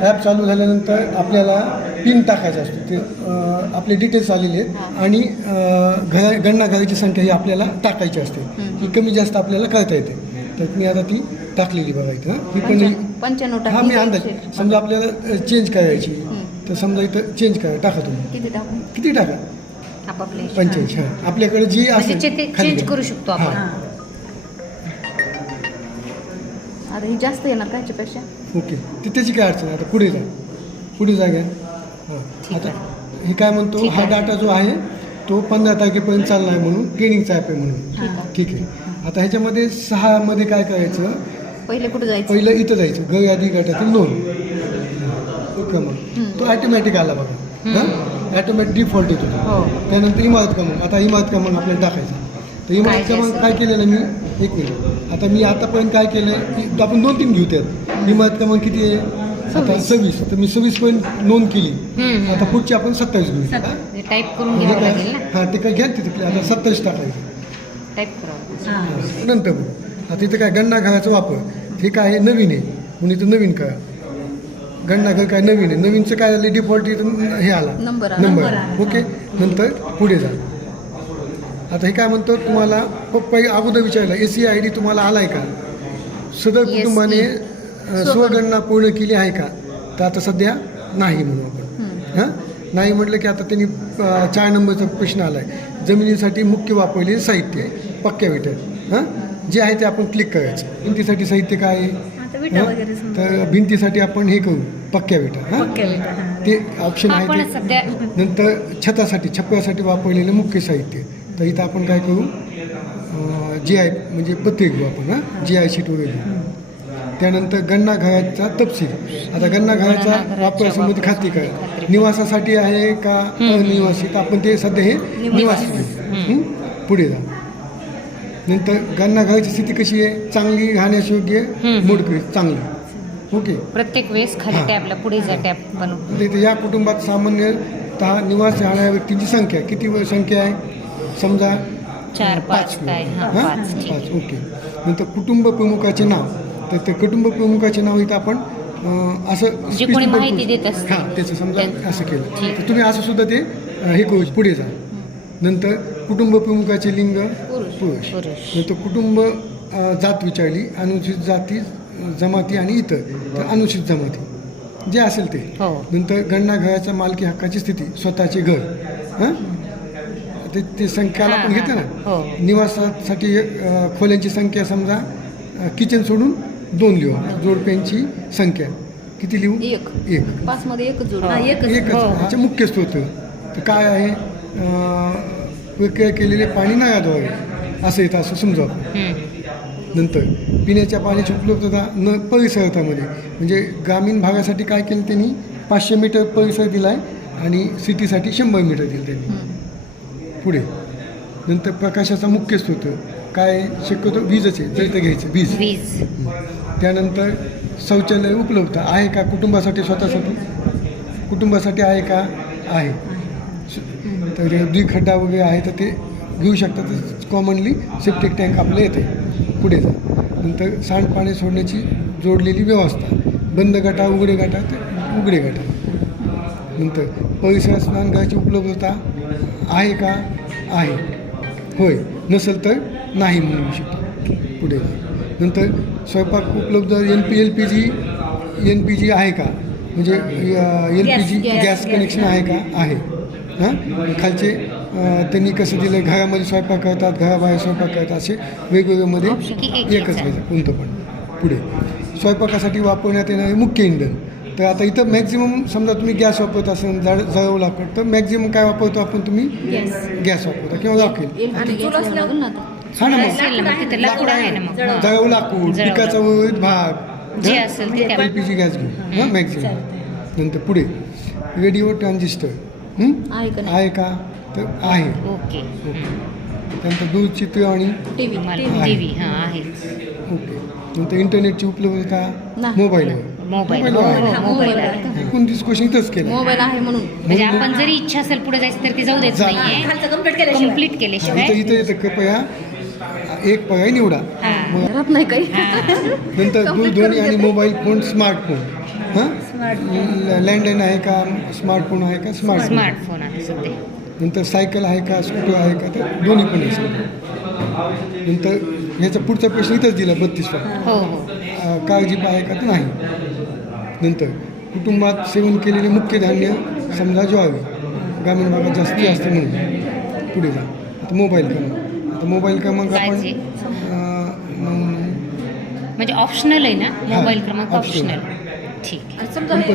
App चालू झाल्यानंतर आपल्याला पिन टाकायचा असतो. ते आपले डिटेल्स आलेले आहेत आणि गणना घराची संख्या ही आपल्याला टाकायची असते. ही कमी जास्त आपल्याला कळता येते. तर मी आता ती टाकलेली बघा इथं. ही पण हां मी अंदाज समजा आपल्याला चेंज करायची तर समजा इथं चेंज करा टाका तुम्ही किती टाका 85. हां आपल्याकडे जी असेल चेंज करू शकतो आपण. आता ही जास्त येणार का ह्याच्यापेक्षा? ओके ती त्याची काय अडचण आहे. आता पुढे जागा हां आता हे काय म्हणतो हा डाटा जो आहे तो 15 तारखेपर्यंत चालला आहे म्हणून ट्रेनिंगचा ॲप आहे म्हणून. ठीक आहे. आता ह्याच्यामध्ये 6 मध्ये काय करायचं पहिले कुठं जायचं? पहिलं इथं जायचं ग यादी गटातील नोंद क्रमांक तो ॲटोमॅटिक आला बघा. हां ॲटोमॅटिक डिफॉल्ट येतो. त्यानंतर इमारत क्रमांक. आता इमारत क्रमांक आपल्याला टाकायचा. तर इमारत क्रमांक काय केलेलं मी एक मिनिट आता मी आतापर्यंत काय केलं आहे की आपण 2-3 घेऊ त्यात. इमारत क्रमांक किती आहे आता 26. तर मी 26 पर्यंत नोंद केली. आता पुढची आपण 27 घेऊ. टाईप करून घ्यावं लागेल ना. हां ते काय घ्या तिथे आता 27 टाकायचं टाईप करावं नंतर बघू. आता इथं काय गणना घराचा वापर हे काय आहे नवीन आहे म्हणून इथं नवीन करा. गणना घर काय नवीन आहे. नवीनचं काय झालं डिफॉल्ट इथं हे आला नंबर. ओके नंतर पुढे जा. आता हे काय म्हणतो तुम्हाला पहिले अगोदर विचारलं SEID तुम्हाला आला आहे का. सदर कुटुंबाने स्वगणना पूर्ण केली आहे का. तर आता सध्या नाही म्हणू आपण. हां नाही म्हटलं की आता त्यांनी 4 नंबरचा प्रश्न आला आहे. जमिनीसाठी मुख्य वापरलेले साहित्य आहे पक्क्या विटा. हां जे आहे ते आपण क्लिक करायचं. भिंतीसाठी साहित्य काय आहे तर भिंतीसाठी आपण हे करू पक्क्या विटा. हां ते ऑप्शन आहे ते. नंतर छप्प्यासाठी वापरलेलं मुख्य साहित्य. तर इथं आपण काय करू GI म्हणजे पत्रे घेऊ आपण. हां GI शीट वगैरे घेऊ. त्यानंतर गणना घराचा तपशील. आता गणना घराचा वापरासंबंधी खात्री करा निवासासाठी आहे का अनिवासी. तर आपण ते सध्या हे निवासी घेऊ. पुढे जा. नंतर गणना घराची स्थिती कशी आहे चांगली राहण्यास योग्य मोडकळीत चांगली. ओके प्रत्येक वेळेस खाली टॅबला पुढे जा टॅब बनवून. इथे या कुटुंबात सामान्यतः निवास राहणाऱ्या व्यक्तींची संख्या किती संख्या आहे समजा 4-5 काय. हां 5. ओके. नंतर कुटुंब प्रमुखाचे नाव. तर ते कुटुंब प्रमुखाचे नाव इथं आपण असं जे कोणी माहिती देत असते हां त्याचं समजा असं केलं तर तुम्ही असं सुद्धा ते हे करू पुढे जा. नंतर कुटुंब प्रमुखाचे लिंग पुरुष. नंतर कुटुंब जात विचारली अनुसूचित जाती जमाती आणि इतर तर अनुसूचित जमाती जे असेल ते. नंतर गणना घराच्या मालकी हक्काची स्थिती स्वतःचे घर. हां ते संख्याला पण घेते ना. निवासासाठी खोल्यांची संख्या समजा किचन सोडून 2 लिहू. जोडप्यांची संख्या किती लिहू 1. 5 मध्ये एकच जोड एकच ह्याचे मुख्य स्रोत तर काय आहे प्रक्रिया केलेले पाणी नळाद्वारे असं येतं असं समजा. नंतर पिण्याच्या पाण्याची उपलब्धता परिसरामध्ये म्हणजे ग्रामीण भागासाठी काय केलं त्यांनी 500 मीटर परिसर दिला आहे आणि सिटीसाठी 100 मीटर दिलं त्यांनी. पुढे नंतर प्रकाशाचा मुख्य स्रोत काय शक्यतो वीजच आहे जर घ्यायचं वीज. त्यानंतर शौचालय उपलब्ध आहे का कुटुंबासाठी स्वतःसाठी कुटुंबासाठी आहे का आहे. तर द्विखड्डा वगैरे आहे तर ते घेऊ शकतात. कॉमनली सेप्टिक टँक आपलं येते. पुढे जा. नंतर सांडपाणी सोडण्याची जोडलेली व्यवस्था बंद गटा उघडे गटा तर उघडे गटा. नंतर परिसर स्नानगृहाची उपलब्धता आहे का आहे होय नसेल तर नाही म्हणू शकतो. पुढे नंतर स्वयंपाक उपलब्ध LPG आहे का म्हणजे LPG गॅस कनेक्शन आहे का आहे. हां खालचे त्यांनी कसं दिलं घरामध्ये स्वयंपाक करतात घराबाहेर स्वयंपाक करतात असे वेगवेगळ्यामध्ये एकच घ्यायचं कोणतं पण. पुढे स्वयंपाकासाठी वापरण्यात येणारे मुख्य इंधन. तर आता इथं मॅक्झिमम समजा तुम्ही गॅस वापरत असेल जळव लाकूड तर मॅक्झिमम काय वापरतो आपण तुम्ही गॅस वापरता किंवा लाकूड. हा ना मग लाकूड आहे जळव लाकूड पिकाचा उर्वरित भाग जे असेल ते LPG गॅस घेऊ हां मॅक्झिमम. नंतर पुढे रेडिओ ट्रान्झिस्टर आहे का तर आहे. ओके. त्यानंतर दूरचित्र आणि टीव्ही आहे. ओके. नंतर इंटरनेटची उपलब्धता मोबाईल 29 क्वेश्चन इथंच केलं. मोबाईल आहे म्हणून म्हणजे आपण जरी इच्छा असेल पुढे जायचं तर ते जाऊ देत नाहीये कंप्लीट केल्याशिवाय. इथं येतं कृपया एक पर्याय निवडा. नाही काही. नंतर दूरध्वनी आणि मोबाईल फोन स्मार्टफोन. हां लँडलाईन आहे का, स्मार्टफोन आहे का, स्मार्टफोन आहे सध्या. नंतर सायकल आहे का, स्कूटर आहे का, तर दोन्ही पण आहे समजा. नंतर ह्याचा पुढचा प्रश्न इथंच दिला 32वा. हो हो. काळजी आहे का तर नाही. नंतर कुटुंबात सेवन केलेले मुख्य धान्य समजा ज्वारी, ग्रामीण भागात जास्ती असते म्हणून पुढे जा. आता मोबाईल क्रमांक, आता मोबाईल क्रमांक आपण काळजी. म्हणजे ऑप्शनल आहे ना मोबाईल क्रमांक, optional. ऑप्शनल. ठीक आहे. आणि समजा हे